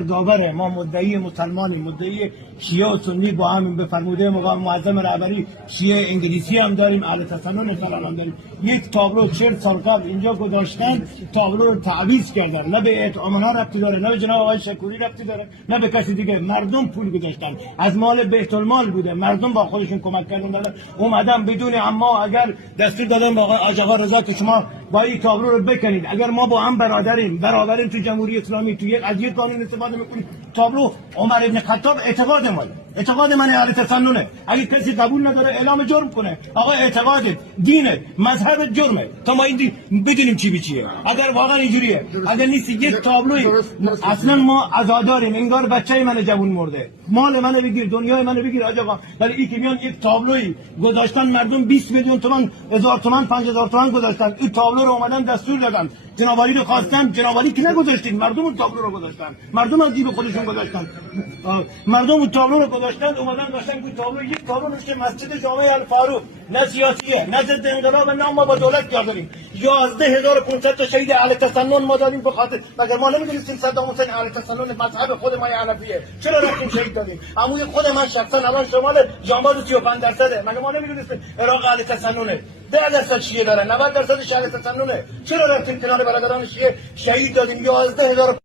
داوره ما مدعی مسلمانی مدعی شیعه و سنی با هم به فرموده مقام معظم رهبری شیعه انگلیسی هم داریم، اهل تسنن فلان هم داریم. یک تابلو 40 سال قبل اینجا گذاشتن، تابلو رو تعویض کردن، نه به اطعامنا ربطی داره، نه به جناب آقای شکوری ربطی داره، نه به کسی دیگه. مردم پول گذاشتن، از مال بیت المال بوده، مردم با خودشون کمک کردن، اومدن بدون اما اگر دستور دادن به آقا رضا که شما با این تابلو رو بکنید، اگر ما با هم برادریم تو جمهوری اسلامی تو یک از یک قانون استفاده میکنیم. تابلو عمر ابن خطاب اعتقاد من اهل تسننه. اگه کسی قبول نداره اعلام جرم کنه. آقا اعتقادت، دینت، مذهبت جرمه تا ما این بدونیم چی به چیه. اگر واقعا اینجوریه، اگر نیست یک تابلوی اصلا ما عزاداریم، انگار بچه من جوون مرده، مال منو بگیر، دنیای منو بگیر آقا. ولی این که میان یک تابلوی گذاشتن، مردم 20 میلیون تومان، 1000 تومان، 5000 تومان گذاشتن، این تابلو رو اومدن دستور دادن، جنابعالی رو خواستن، جنابعالی که نگذاشتین، مردم اون تابلو رو گذاشتن، مردم از جیب خودشون گذاشتن، مردم اون تابلو رو گذاشتن، اومدن داشتن که تابلو، یک تابلو نوشته مسجد جامع الفاروق، نه سیاسیه، نه ضد انقلاب، نه ما با دولت کار داریم. 11500 تا شهید اهل تسنن ما دادیم به خاطر، مگر ما نمیدونستیم صدام حسین اهل تسنن مذهب خود ما حنفیه؟ چرا رفتیم شهید دادیم؟ عموی خود من شخصا الان شمال جانباز 35%، مگر ما نمیدونستیم عراق اهل تسننه؟ 10% شیعه داره، 90% اهل تسننه. چرا رفتیم کنار برادران شیعه شهید دادیم؟ 11000